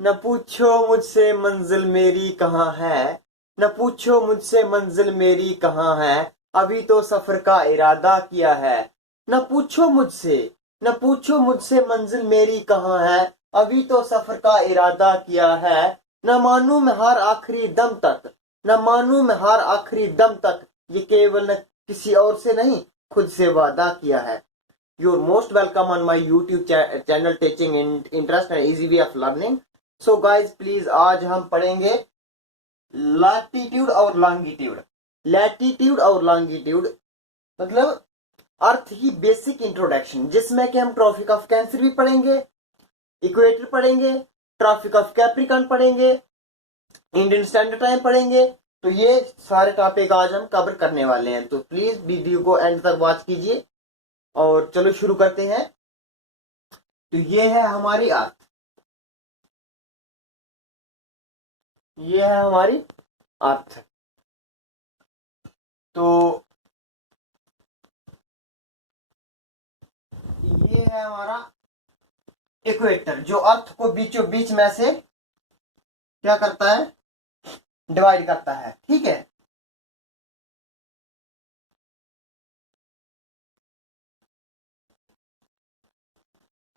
न पूछो मुझसे मंजिल मेरी कहाँ है, न पूछो मुझसे मंजिल मेरी कहाँ है, अभी तो सफर का इरादा किया है। न पूछो मुझसे, न पूछो मुझसे मंजिल मेरी कहाँ है, अभी तो सफर का इरादा किया है। न मानूं मैं हार आखिरी दम तक, न मानूं मैं हार आखिरी दम तक, ये केवल न किसी और से नहीं खुद से वादा किया है। You're most welcome on my YouTube channel teaching in interest and easy way of learning. So guys please आज हम पढ़ेंगे लैटिट्यूड और लॉन्गिट्यूड। लैटिट्यूड और लॉन्गिट्यूड मतलब अर्थ ही बेसिक इंट्रोडक्शन, जिसमें कि हम ट्रॉपिक ऑफ कैंसर भी पढ़ेंगे, इक्वेटर पढ़ेंगे, ट्रॉपिक ऑफ कैप्रिकॉर्न पढ़ेंगे, इंडियन स्टैंडर्ड टाइम पढ़ेंगे। तो ये सारे टॉपिक आज हम कवर करने वाले हैं, तो प्लीज वीडियो को एंड तक वॉच कीजिए। और चलो शुरू करते हैं। तो ये है हमारी अर्थ, ये है हमारी अर्थ। तो ये है हमारा इक्वेटर, जो अर्थ को बीचों बीच में से क्या करता है, डिवाइड करता है। ठीक है,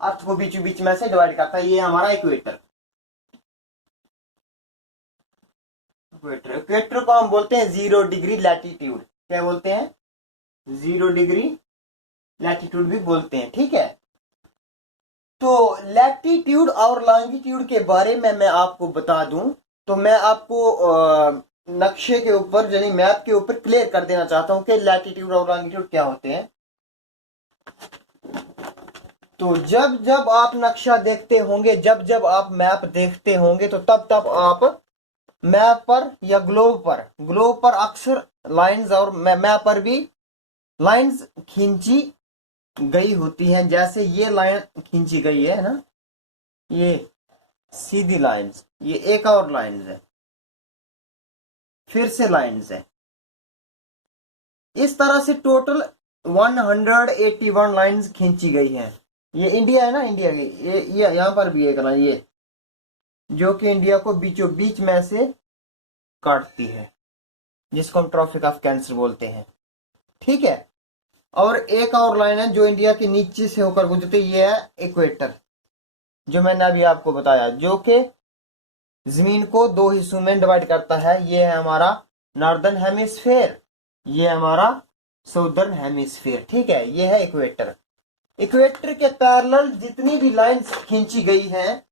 अर्थ को बीचों बीच में से डिवाइड करता है, ये हमारा इक्वेटर। इक्वेटर इक्वेटर को हम बोलते हैं 0 डिग्री लैटिट्यूड। क्या बोलते हैं? 0 डिग्री लैटिट्यूड भी बोलते हैं। ठीक है, तो लैटिट्यूड और लॉन्गिट्यूड के बारे में मैं आपको बता दूं, तो मैं आपको नक्शे के ऊपर यानी मैप के ऊपर क्लियर कर देना चाहता हूं कि लैटिट्यूड और लॉन्गिट्यूड क्या होते हैं। तो जब जब आप नक्शा देखते होंगे, जब जब आप मैप देखते होंगे, तो तब तब आप मैप पर या ग्लोब पर अक्सर लाइंस और मैप पर भी लाइंस खींची गई होती हैं। जैसे ये लाइन खींची गई है ना, ये सीधी लाइंस, ये एक और लाइंस है, फिर से लाइंस है। इस तरह से टोटल 181 लाइंस खींची गई हैं। ये इंडिया है ना, इंडिया की ये यहां पर भी एक लाइन, ये जो कि इंडिया को बीचों बीच में से काटती है, जिसको हम ट्रॉपिक ऑफ कैंसर बोलते हैं। ठीक है, और एक और लाइन है जो इंडिया के नीचे से होकर गुजरती है, ये है इक्वेटर, जो मैंने अभी आपको बताया, जो कि जमीन को दो हिस्सों में डिवाइड करता है। ये है हमारा नॉर्दर्न हेमिस्फेयर, ये हमारा साउदर्न हेमिस्फेयर। ठीक है, ये है इक्वेटर। इक्वेटर के पैरेलल जितनी भी लाइंस खींची गई हैं,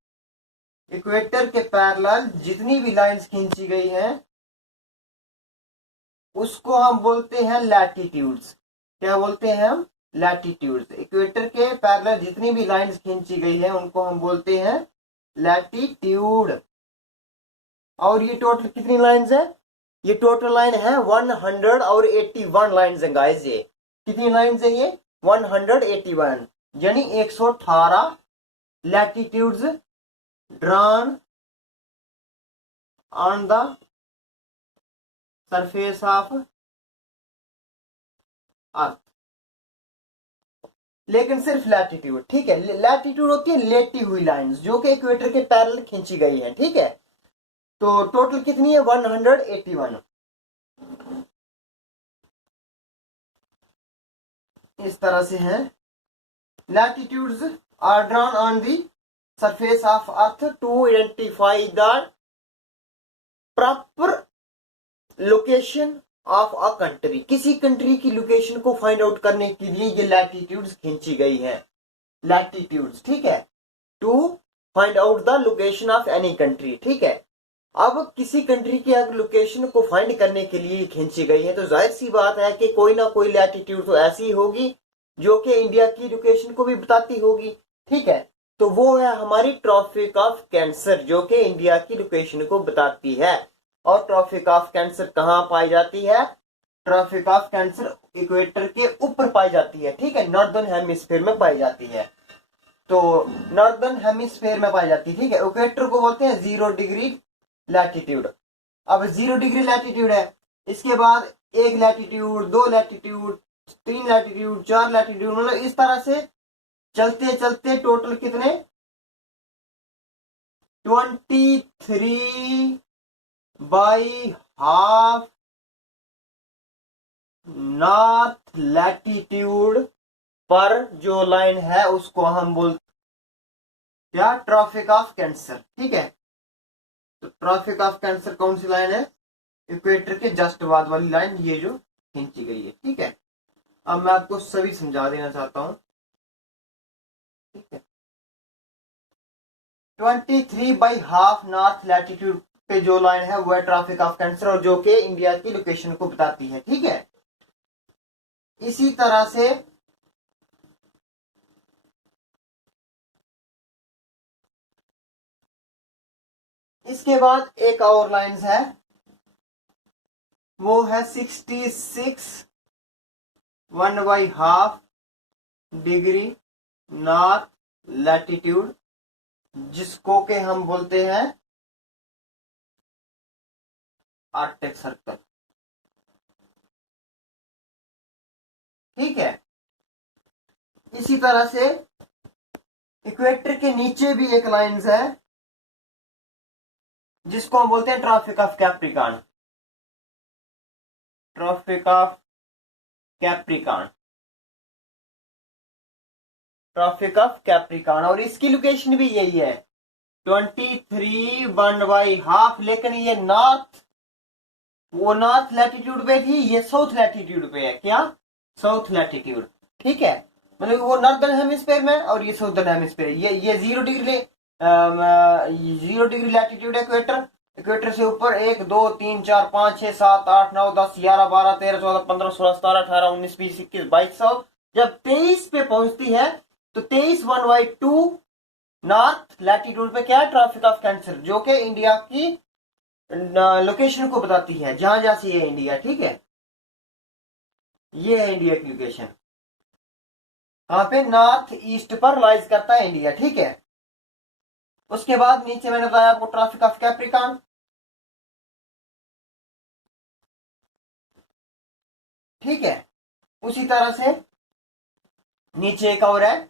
इक्वेटर के पैरेलल जितनी भी लाइंस खींची गई हैं, उसको हम बोलते हैं लैटिट्यूड्स। क्या बोलते हैं हम? लैटिट्यूड्स। इक्वेटर के पैरेलल जितनी भी लाइंस खींची गई है, उनको हम बोलते हैं लैटिट्यूड। और ये टोटल कितनी लाइंस है? ये टोटल लाइन है 181 लाइंस है गाइस। ये कितनी लाइंस है? ये 181, यानी 118 latitudes drawn on the surface of अर्थ। लेकिन सिर्फ लैटिट्यूड। ठीक है, लैटिट्यूड होती है लेटी हुई लाइंस, जो कि इक्वेटर के पैरेलल खींची गई है। ठीक है, तो टोटल कितनी है? 181। इस तरह से है। Latitudes are drawn on the surface of earth to identify the proper location of a country. किसी कंट्री की लोकेशन को फाइंड आउट करने के लिए ये लैटिट्यूड्स खींची गई है। लैटिट्यूड्स, ठीक है, to find out the location of any country. ठीक है, अब किसी कंट्री की अगर लोकेशन को फाइंड करने के लिए खींची गई है, तो जाहिर सी बात है कि कोई ना कोई लैटिट्यूड तो ऐसी होगी जो कि इंडिया की लोकेशन को भी बताती होगी। ठीक है, तो वो है हमारी ट्रॉपिक ऑफ कैंसर, जो कि इंडिया की लोकेशन को बताती है। और ट्रॉपिक ऑफ कैंसर कहाँ पाई जाती है? ट्रॉपिक ऑफ कैंसर इक्वेटर के ऊपर पाई जाती है। ठीक है, नॉर्दर्न हेमिस्फीयर में पाई जाती है। तो नॉर्दर्न हेमिस्फीयर में पाई जाती है। ठीक है, इक्वेटर को बोलते हैं 0 डिग्री लैटिट्यूड। अब 0 डिग्री लैटिट्यूड है, इसके बाद 1 लैटिट्यूड, 2 लैटिट्यूड, 3 लैटिट्यूड, 4 लैटिट्यूड, मतलब इस तरह से चलते चलते टोटल कितने 23/2 नॉर्थ लैटिट्यूड पर जो लाइन है उसको हम बोलते क्या, ट्रॉपिक ऑफ कैंसर। ठीक है, तो ट्रॉपिक ऑफ कैंसर कौन सी लाइन है, इक्वेटर के जस्ट बाद वाली लाइन, ये जो खींची गई है। ठीक है, अब मैं आपको सभी समझा देना चाहता हूं। ठीक है, 23/2 नॉर्थ लैटिट्यूड पे जो लाइन है वो है ट्रॉपिक ऑफ कैंसर, और जो कि इंडिया की लोकेशन को बताती है। ठीक है, इसी तरह से इसके बाद एक और लाइन्स है, वो है 66 1/2 नॉर्थ लैटिट्यूड, जिसको के हम बोलते हैं आर्कटिक सर्कल। ठीक है, इसी तरह से इक्वेटर के नीचे भी एक लाइन्स है जिसको हम बोलते हैं Tropic of Capricorn. Tropic of Capricorn, Tropic of Capricorn, और इसकी लोकेशन भी यही है 23/1/2, लेकिन ये नॉर्थ, वो नॉर्थ लैटिट्यूड पे थी, ये साउथ लैटिट्यूड पे है। क्या, साउथ लैटिट्यूड। ठीक है, मतलब वो नॉर्दर्न हेमिस्फीयर में और ये साउदर्न हेमिस्फीयर। ये 0 डिग्री लैटिट्यूड है इक्वेटर। इक्वेटर से ऊपर 1 2 3 4 5 6 7 8 9 10 11 12 13 14 15 16 17 18 19 20 21 2200 जब 23 पे पहुंचती है तो 23/1/2 नॉर्थ लैटिट्यूड पे क्या है, ट्रॉपिक ऑफ कैंसर, जो कि इंडिया की लोकेशन को बताती है, जहां जहां से ये इंडिया। ठीक है, ये है इंडिया की लोकेशन, कहां पे, नॉर्थ ईस्ट पर लाइज करता है इंडिया। ठीक है, उसके बाद नीचे मैंने बताया आपको ट्रॉपिक ऑफ कैप्रिकॉर्न। ठीक है, उसी तरह से नीचे एक और है,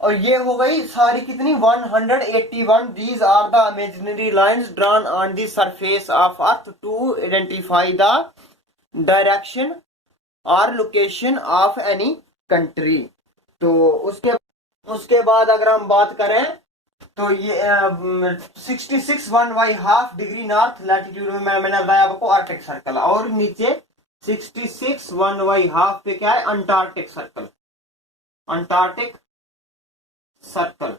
और ये हो गई सारी कितनी, 181। These are the imaginary lines drawn on the surface of earth to identify the direction और लोकेशन ऑफ एनी कंट्री। तो उसके बाद अगर हम बात करें तो ये 66 1/2 नॉर्थ लैटिट्यूड में मैंने बताया आपको आर्कटिक सर्कल, और नीचे 66 1/2 पे क्या है, अंटार्कटिक सर्कल, अंटार्कटिक सर्कल।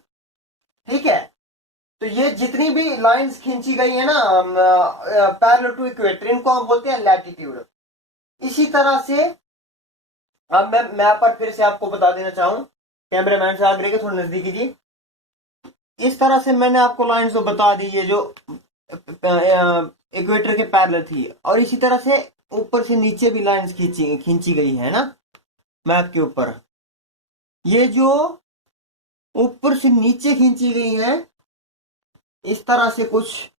ठीक है, तो ये जितनी भी लाइंस खींची गई है ना पैरेलल टू इक्वेटर, इनको हम बोलते हैं लैटिट्यूड। इसी तरह से अब मैं मैप पर फिर से आपको बता देना चाहूं, कैमरामैन से आगे के थोड़ा नजदीकी जी। इस तरह से मैंने आपको लाइंस तो बता दी है जो इक्वेटर के पैरेलल थी, और इसी तरह से ऊपर से नीचे भी लाइंस खींची गई है ना मैप के ऊपर। ये जो ऊपर से नीचे खींची गई है इस तरह से कुछ,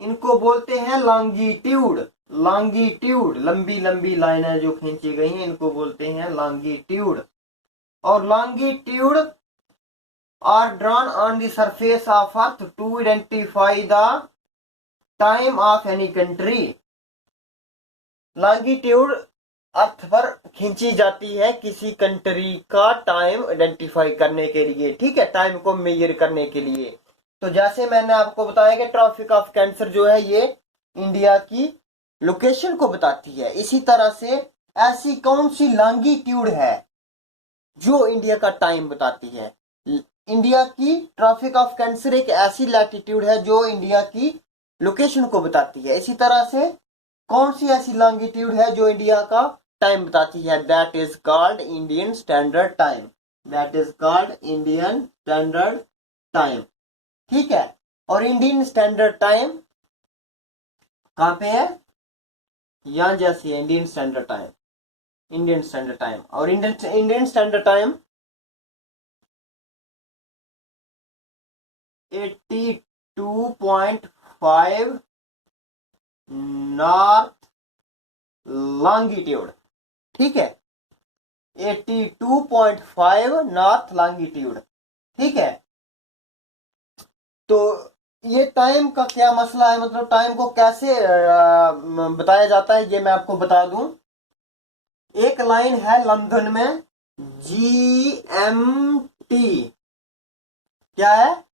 इनको बोलते हैं लॉन्गिट्यूड। लॉन्गिट्यूड, लंबी लंबी लाइनें जो खींची गई हैं इनको बोलते हैं लॉन्गिट्यूड। और longitude are drawn on the surface of earth to identify the time of any country. Longitude earth पर खींची जाती है किसी कंट्री का टाइम आइडेंटिफाई करने के लिए। ठीक है, टाइम को मेजर करने के लिए। तो जैसे मैंने आपको बताया कि ट्रॉपिक ऑफ कैंसर जो है ये इंडिया की लोकेशन को बताती है, इसी तरह से ऐसी कौन सी लॉन्गिट्यूड है जो इंडिया का टाइम बताती है। इंडिया की ट्रॉपिक ऑफ कैंसर एक ऐसी लैटिट्यूड है जो इंडिया की लोकेशन को बताती है। इसी तरह से कौन सी ऐसी लॉन्गिट्यूड है जो इंडिया का टाइम बताती है, that is called Indian standard time. That is called Indian standard time. ठीक है, और इंडियन स्टैंडर्ड टाइम कहां पे है, यहां जैसी है Indian standard time, Indian standard time. और Indian standard time 82.5 north longitude. ठीक है, 82.5 नॉर्थ लॉन्गिट्यूड। ठीक है, तो ये टाइम का क्या मसला है, मतलब टाइम को कैसे बताया जाता है, ये मैं आपको बता दूं। एक लाइन है लंदन में, GMT, क्या है,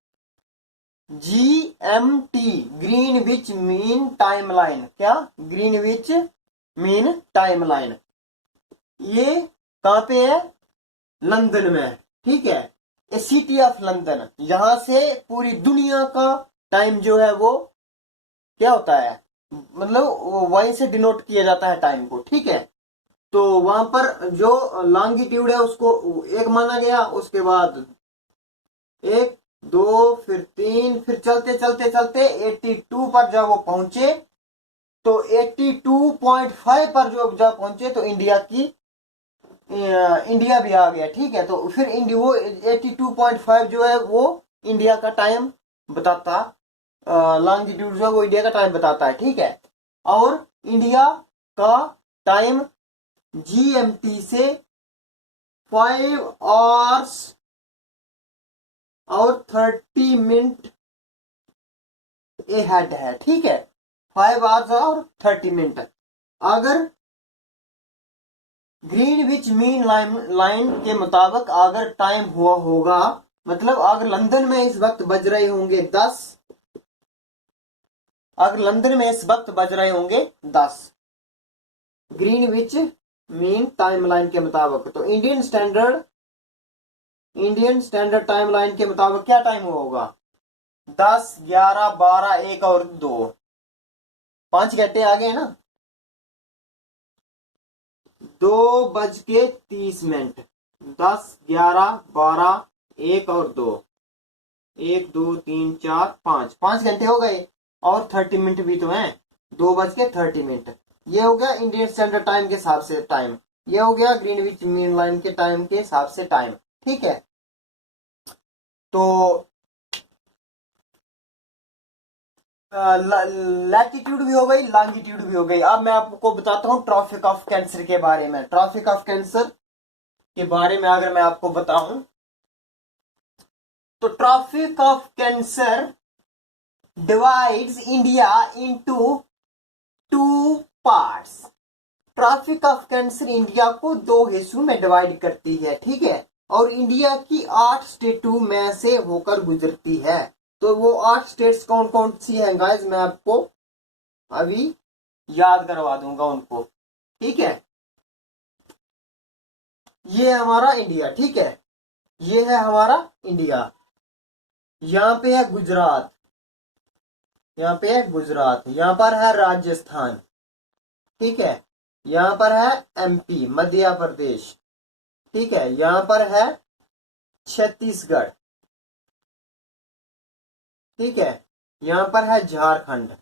GMT, Greenwich mean time line. क्या, ग्रीनविच मीन टाइम लाइन। ये कहां पे है, लंदन में, ठीक है। ए सिटी ऑफ लंदन, यहां से पूरी दुनिया का टाइम जो है वो क्या होता है, मतलब वहीं से डिनोट किया जाता है टाइम को, ठीक है। तो वहां पर जो लॉन्गिट्यूड है उसको एक माना गया, उसके बाद एक, दो, फिर तीन, फिर चलते चलते चलते 82 पर जब वो पहुंचे, तो 82.5 पर जब पहुंचे तो इंडिया भी आ गया, ठीक है। तो फिर वो 82.5 जो है वो इंडिया का टाइम बताता, लॉन्गिट्यूड जो है वो इंडिया का टाइम बताता है, ठीक है। और इंडिया का टाइम GMT से 5 आवर्स और 30 मिनट ए हेड है, ठीक है। 5 आवर्स और 30 मिनट। अगर ग्रीनविच मीन लाइन के मुताबिक अगर टाइम हुआ होगा, मतलब अगर लंदन में इस वक्त बज रहे होंगे 10, अगर लंदन में इस वक्त बज रहे होंगे 10 ग्रीनविच मीन टाइम लाइन के मुताबिक, तो इंडियन स्टैंडर्ड टाइम लाइन के मुताबिक क्या टाइम हुआ होगा, 10, 11, 12, 1 और 2, 5 घंटे आ गए ना। 2:30, 10, 11, 12, 1 और 2, 1, 2, 3, 4, 5 घंटे हो गए, और 30 मिनट भी तो है, 2:30। ये हो गया इंडियन स्टैंडर्ड टाइम के हिसाब से टाइम, ये हो गया ग्रीनविच मीन लाइन के टाइम के हिसाब से टाइम, ठीक है। तो लैटिट्यूड भी हो गई, लॉन्गिट्यूड भी हो गई। अब मैं आपको बताता हूँ ट्रॉपिक ऑफ कैंसर के बारे में। ट्रॉपिक ऑफ कैंसर के बारे में अगर मैं आपको बताऊं, तो Tropic of Cancer divides India into 2 parts. Tropic of Cancer India को 2 हिस्सों में डिवाइड करती है, ठीक है। और इंडिया की 8 स्टेटों में से होकर गुजरती है। तो वो 8 स्टेट्स कौन कौन सी हैं गाइस, मैं आपको अभी याद करवा दूंगा उनको, ठीक है। ये है हमारा इंडिया, ठीक है, ये है हमारा इंडिया। यहाँ पे है गुजरात, यहाँ पे है गुजरात, यहाँ पर है राजस्थान, ठीक है। यहाँ पर है MP मध्य प्रदेश, ठीक है। यहाँ पर है छत्तीसगढ़, ठीक है। यहाँ पर है झारखंड,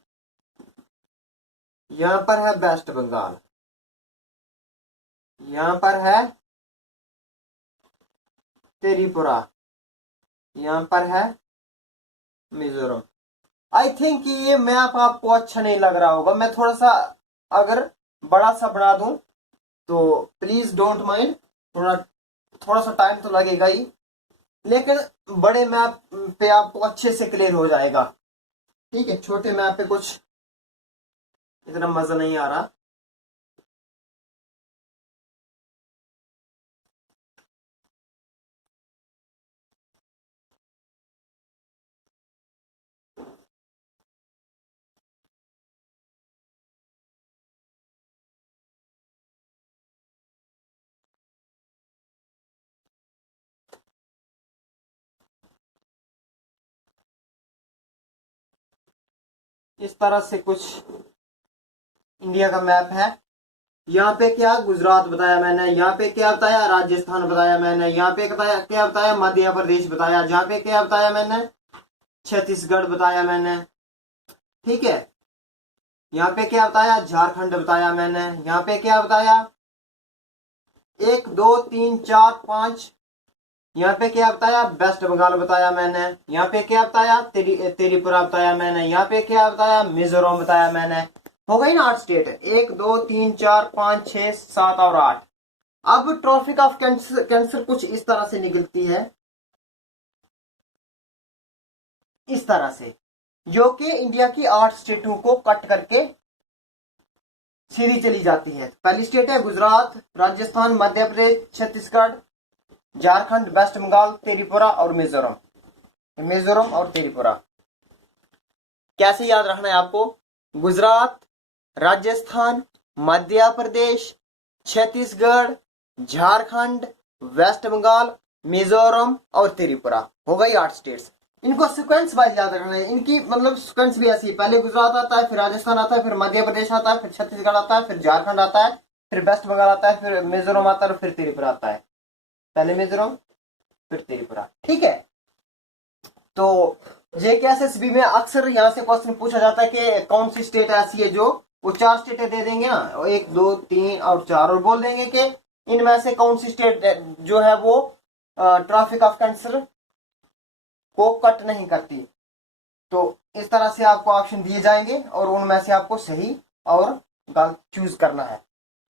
यहाँ पर है वेस्ट बंगाल, यहाँ पर है त्रिपुरा, यहाँ पर है मिजोरम। आई थिंक ये मैप आपको अच्छा नहीं लग रहा होगा, मैं थोड़ा सा अगर बड़ा सा बना दूं तो प्लीज डोंट माइंड, थोड़ा थोड़ा सा टाइम तो लगेगा ही, लेकिन बड़े मैप पे आपको अच्छे से क्लियर हो जाएगा, ठीक है। छोटे मैप पे कुछ इतना मजा नहीं आ रहा। इस तरह से कुछ इंडिया का मैप है। यहाँ पे क्या गुजरात बताया मैंने, यहाँ पे क्या बताया राजस्थान बताया मैंने, यहाँ पे क्या बताया मध्य प्रदेश बताया, जहाँ पे क्या बताया मैंने छत्तीसगढ़ बताया मैंने, ठीक है। यहाँ पे क्या बताया झारखंड बताया मैंने, यहाँ पे क्या बताया 1, 2, 3, 4, 5, यहाँ पे क्या बताया वेस्ट बंगाल बताया मैंने, यहाँ पे क्या बताया त्रिपुरा बताया मैंने, यहाँ पे क्या बताया मिजोरम बताया मैंने। हो गई ना 8 स्टेट, 1, 2, 3, 4, 5, 6, 7 और 8। अब ट्रॉपिक ऑफ कैंसर कुछ इस तरह से निकलती है। इस तरह से, जो कि इंडिया की 8 स्टेटों को कट करके सीधी चली जाती है। पहली स्टेट है गुजरात, राजस्थान, मध्य प्रदेश, छत्तीसगढ़, झारखंड, वेस्ट बंगाल, त्रिपुरा और मिजोरम। मिजोरम और त्रिपुरा कैसे याद रखना है आपको? गुजरात, राजस्थान, मध्य प्रदेश, छत्तीसगढ़, झारखंड, वेस्ट बंगाल, मिजोरम और त्रिपुरा। हो गई 8 स्टेट्स। इनको सीक्वेंस वाइज याद रखना है। इनकी मतलब सीक्वेंस भी ऐसी है, पहले गुजरात आता है, फिर राजस्थान आता है, फिर मध्य प्रदेश आता है, फिर छत्तीसगढ़ आता है, फिर झारखंड आता है, फिर वेस्ट बंगाल आता है, फिर मिजोरम आता है और फिर त्रिपुरा आता है। पहले मिजोरम फिर त्रिपुरा। ठीक है, तो जेकेएसएसबी में अक्सर यहाँ से क्वेश्चन पूछा जाता है कि कौन सी स्टेट ऐसी है जो, वो 4 स्टेटें दे देंगे ना, 1 2 3 और 4, और बोल देंगे कि इनमें से कौन सी स्टेट जो है वो ट्रैफिक ऑफ कैंसर को कट नहीं करती। तो इस तरह से आपको ऑप्शन दिए जाएंगे और उनमें से आपको सही और गलत चूज करना है।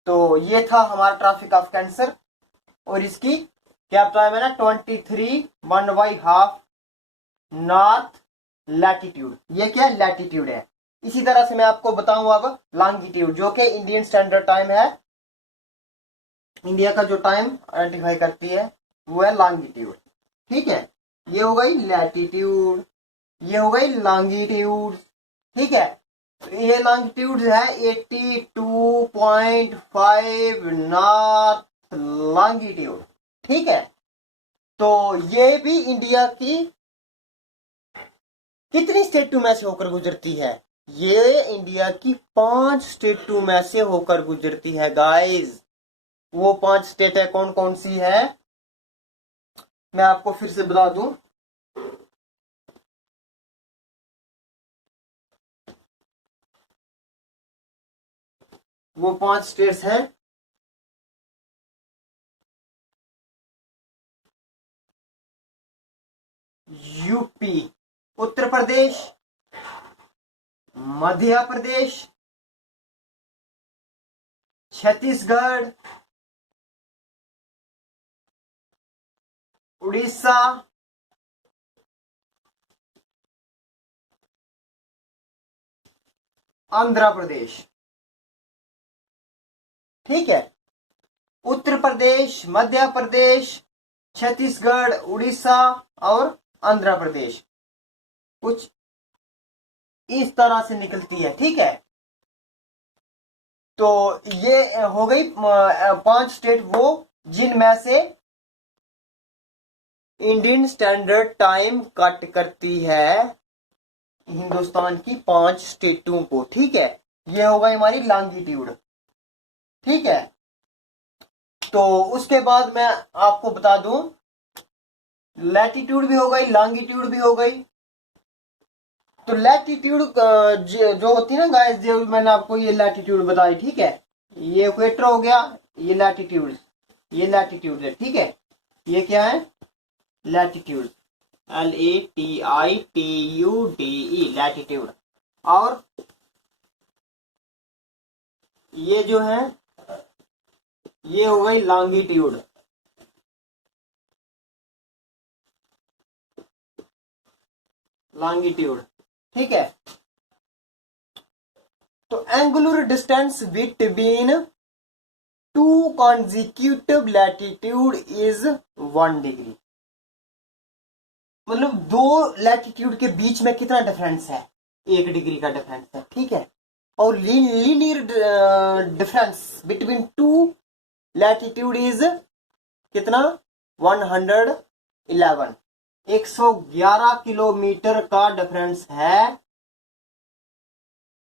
तो ये था हमारा ट्रैफिक ऑफ कैंसर, और इसकी क्या टाइम है ना, 23 1/2 नॉर्थ लैटिट्यूड। ये क्या लैटिट्यूड है। इसी तरह से मैं आपको बताऊं अब लॉन्गिट्यूड, जो कि इंडियन स्टैंडर्ड टाइम है। इंडिया का जो टाइम आइडेंटिफाई करती है वो है लॉन्गिट्यूड। ठीक है, ये हो गई लैटिट्यूड, ये हो गई लॉन्गिट्यूड। ठीक है, तो ये लॉन्गिट्यूड है 82.5 नॉर्थ लॉन्गिट्यूड। ठीक है, तो ये भी इंडिया की कितनी स्टेटों में से होकर गुजरती है? ये इंडिया की 5 स्टेटों में से होकर गुजरती है गाइस। वो 5 स्टेट है, कौन कौन सी है मैं आपको फिर से बता दूं। वो 5 स्टेट्स हैं, यूपी, उत्तर प्रदेश, मध्य प्रदेश, छत्तीसगढ़, उड़ीसा, आंध्र प्रदेश। ठीक है, उत्तर प्रदेश, मध्य प्रदेश, छत्तीसगढ़, उड़ीसा और आंध्र प्रदेश कुछ इस तरह से निकलती है। ठीक है, तो ये हो गई 5 स्टेट वो जिनमें से इंडियन स्टैंडर्ड टाइम कट करती है हिंदुस्तान की 5 स्टेटों को। ठीक है, ये हो गई हमारी लॉन्गिट्यूड। ठीक है, तो उसके बाद मैं आपको बता दूं, लैटिट्यूड भी हो गई, लॉन्गिट्यूड भी हो गई। तो लैटिट्यूड जो होती है ना गाइस, जो मैंने आपको ये लैटिट्यूड बताई। ठीक है, ये इक्वेटर हो गया, ये लैटिट्यूड, ये लैटिट्यूड है। ठीक है, ये क्या है लैटिट्यूड, LATITUDE लैटिट्यूड। और ये जो है ये हो गई लॉन्गिट्यूड। लॉन्गिट्यूड। ठीक है, तो angular distance between 2 consecutive latitude is 1 degree. मतलब 2 लैटिट्यूड के बीच में कितना डिफरेंस है? 1 डिग्री का डिफरेंस है। ठीक है, और linear difference between 2 latitude is कितना? 111 111 किलोमीटर का डिफरेंस है।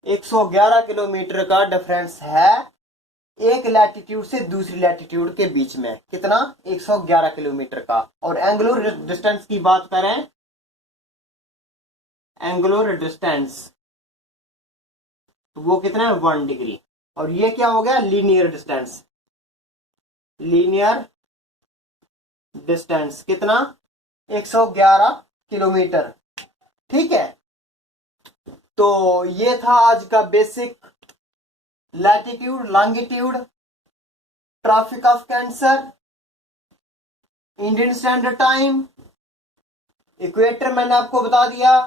111 किलोमीटर का डिफरेंस है एक लैटिट्यूड से दूसरी लैटिट्यूड के बीच में। कितना? 111 किलोमीटर का। और एंगुलर डिस्टेंस की बात करें, एंगुलर डिस्टेंस वो कितना है? 1 डिग्री। और ये क्या हो गया? Linear distance. लीनियर डिस्टेंस कितना? 111 किलोमीटर। ठीक है, तो ये था आज का basic latitude, longitude, traffic of cancer, Indian standard time, equator मैंने आपको बता दिया,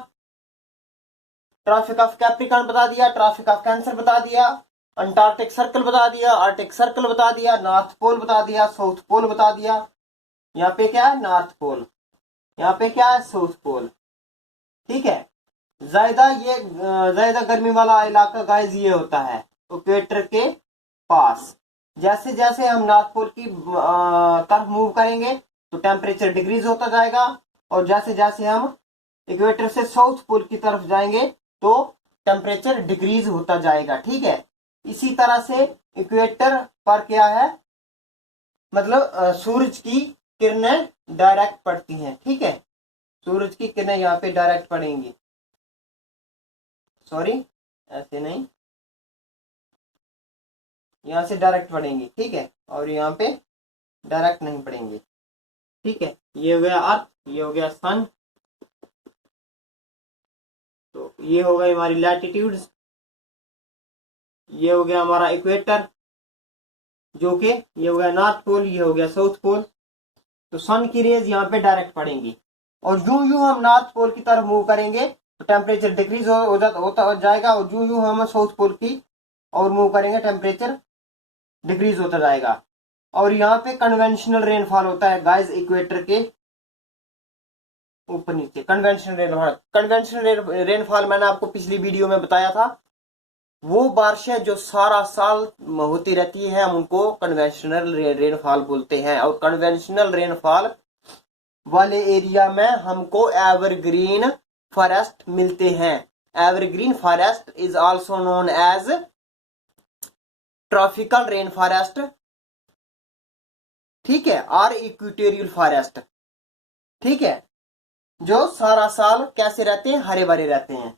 ट्रॉपिक ऑफ कैप्रिकॉर्न बता दिया, ट्रॉपिक ऑफ कैंसर बता दिया, अंटार्कटिक सर्कल बता दिया, आर्टिक सर्कल बता दिया, नॉर्थ पोल बता दिया, साउथ पोल बता दिया। यहाँ पे क्या है, नॉर्थ पोल, यहाँ पे क्या है, साउथ पोल। ठीक है, ज्यादा गर्मी वाला इलाका गाइस ये होता है इक्वेटर के पास। जैसे जैसे हम नॉर्थ पोल की तरफ मूव करेंगे तो टेम्परेचर डिक्रीज होता जाएगा, और जैसे जैसे हम इक्वेटर से साउथ पोल की तरफ जाएंगे तो टेम्परेचर डिक्रीज होता जाएगा। ठीक है, इसी तरह से इक्वेटर पर क्या है, मतलब सूरज की किरणें डायरेक्ट पड़ती हैं। ठीक है, सूरज की किरणें यहाँ पे डायरेक्ट पड़ेंगी, सॉरी ऐसे नहीं, यहाँ से डायरेक्ट पड़ेंगी। ठीक है, और यहाँ पे डायरेक्ट नहीं पड़ेंगे। ठीक है, ये हो गया अर्थ, ये हो गया सन, तो ये हो गई हमारी लैटिट्यूड्स, ये हो गया हमारा इक्वेटर, जो कि ये हो गया नॉर्थ पोल, ये हो गया साउथ पोल। तो सन की रेज यहाँ पे डायरेक्ट पड़ेंगी, और यूं यूं हम नॉर्थ पोल की तरफ मूव करेंगे तो टेम्परेचर डिक्रीज होता जाएगा, और यूं यूं हम साउथ पोल की और मूव करेंगे टेम्परेचर डिक्रीज होता जाएगा। और यहाँ पे कन्वेंशनल रेनफॉल होता है गाइस इक्वेटर के ऊपर नीचे। कन्वेंशनल रेनफॉल मैंने आपको पिछली वीडियो में बताया था, वो बारिशें जो सारा साल होती रहती है, हम उनको कन्वेंशनल रेनफॉल बोलते हैं। और कन्वेंशनल रेनफॉल वाले एरिया में हमको एवरग्रीन फॉरेस्ट मिलते हैं। Evergreen forest is also known as tropical rain forest. ठीक है, और इक्वेटोरियल फॉरेस्ट। ठीक है, जो सारा साल कैसे रहते हैं, हरे भरे रहते हैं।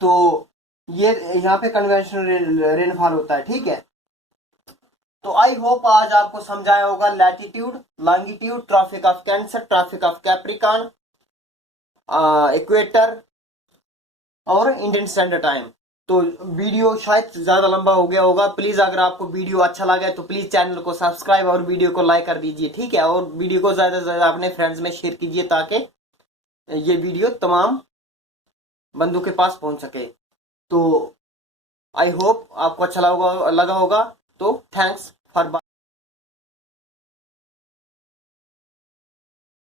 तो ये यहाँ पे कन्वेंशनल रेनफॉल होता है। ठीक है, तो आई होप आज आपको समझाया होगा latitude, longitude, Tropic of Cancer, Tropic of Capricorn, equator और इंडियन स्टैंडर्ड टाइम। तो वीडियो शायद ज्यादा लंबा हो गया होगा, प्लीज अगर आपको वीडियो अच्छा लगा तो प्लीज चैनल को सब्सक्राइब और वीडियो को लाइक कर दीजिए। ठीक है, और वीडियो को ज्यादा से ज्यादा अपने फ्रेंड्स में शेयर कीजिए ताकि ये वीडियो तमाम बंदों के पास पहुंच सके। तो आई होप आपको अच्छा लगा होगा। तो थैंक्स फॉर